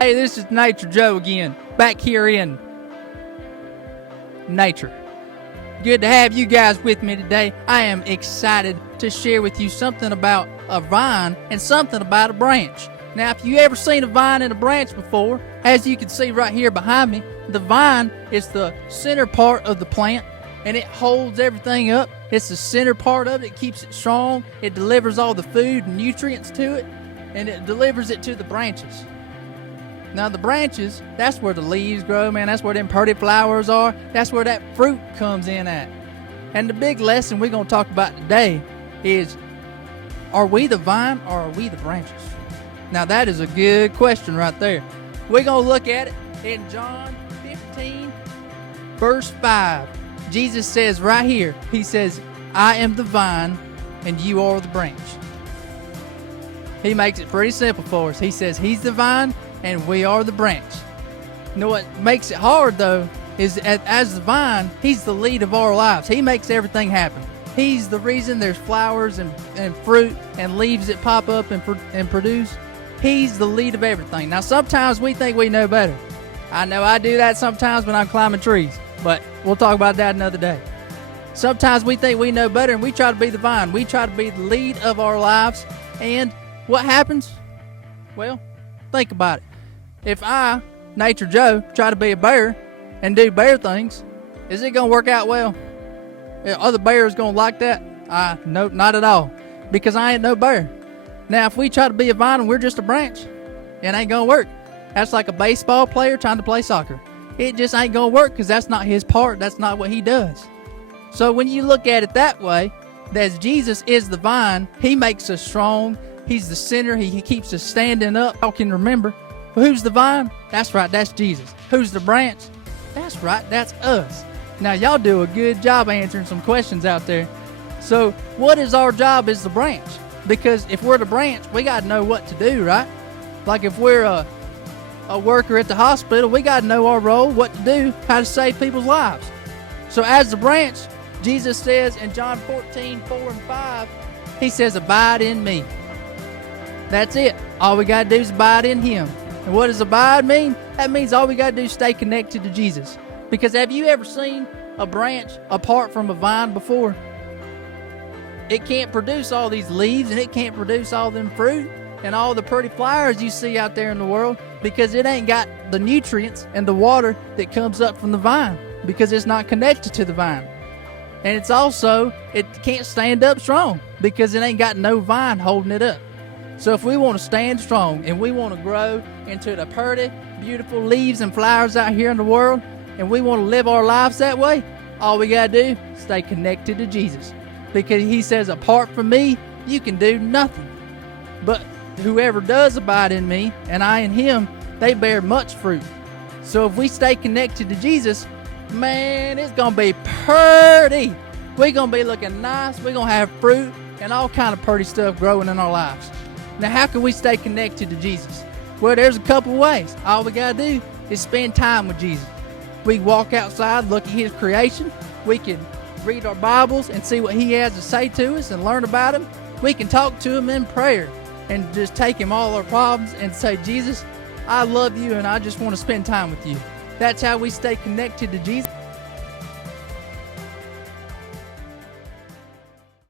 Hey, this is Nature Joe again, back here in nature. Good to have you guys with me today. I am excited to share with you something about a vine and something about a branch. Now, if you ever seen a vine and a branch before, as you can see right here behind me, the vine is the center part of the plant and it holds everything up. It's the center part of it. It keeps it strong. It delivers all the food and nutrients to it, and it delivers it to the branches. Now the branches, that's where the leaves grow, man. That's where them pretty flowers are. That's where that fruit comes in at. And the big lesson we're going to talk about today is, are we the vine or are we the branches? Now that is a good question right there. We're going to look at it in John 15, verse 5. Jesus says right here, he says, I am the vine and you are the branch. He makes it pretty simple for us. He says he's the vine and we are the branch. You know what makes it hard though is as the vine, he's the lead of our lives. He makes everything happen. He's the reason there's flowers and fruit and leaves that pop up and produce. He's the lead of everything. Now sometimes we think we know better. I know I do that sometimes when I'm climbing trees, but we'll talk about that another day. Sometimes we think we know better and we try to be the vine. We try to be the lead of our lives, and what happens? Well, think about it. If I, Nature Joe, try to be a bear and do bear things, is it going to work out well? Are other bears going to like that? No, not at all, because I ain't no bear. Now, if we try to be a vine and we're just a branch, it ain't going to work. That's like a baseball player trying to play soccer. It just ain't going to work because that's not his part. That's not what he does. So when you look at it that way, that Jesus is the vine, he makes us strong. He's the center. He keeps us standing up. I can remember. Who's the vine? That's right, that's Jesus. Who's the branch? That's right, that's us. Now, y'all do a good job answering some questions out there. So, what is our job as the branch? Because if we're the branch, we got to know what to do, right? Like if we're a worker at the hospital, we got to know our role, what to do, how to save people's lives. So, as the branch, Jesus says in John 14, 4 and 5, he says, abide in me. That's it. All we got to do is abide in him. And what does abide mean? That means all we got to do is stay connected to Jesus. Because have you ever seen a branch apart from a vine before? It can't produce all these leaves and it can't produce all them fruit and all the pretty flowers you see out there in the world because it ain't got the nutrients and the water that comes up from the vine because it's not connected to the vine. And it's also, it can't stand up strong because it ain't got no vine holding it up. So if we want to stand strong and we want to grow into the pretty, beautiful leaves and flowers out here in the world, and we want to live our lives that way, all we got to do is stay connected to Jesus. Because he says, apart from me, you can do nothing. But whoever does abide in me, and I in him, they bear much fruit. So if we stay connected to Jesus, man, it's going to be pretty. We're going to be looking nice. We're going to have fruit and all kind of pretty stuff growing in our lives. Now, how can we stay connected to Jesus? Well, there's a couple ways. All we got to do is spend time with Jesus. We can walk outside, look at his creation. We can read our Bibles and see what he has to say to us and learn about him. We can talk to him in prayer and just take him all our problems and say, Jesus, I love you and I just want to spend time with you. That's how we stay connected to Jesus.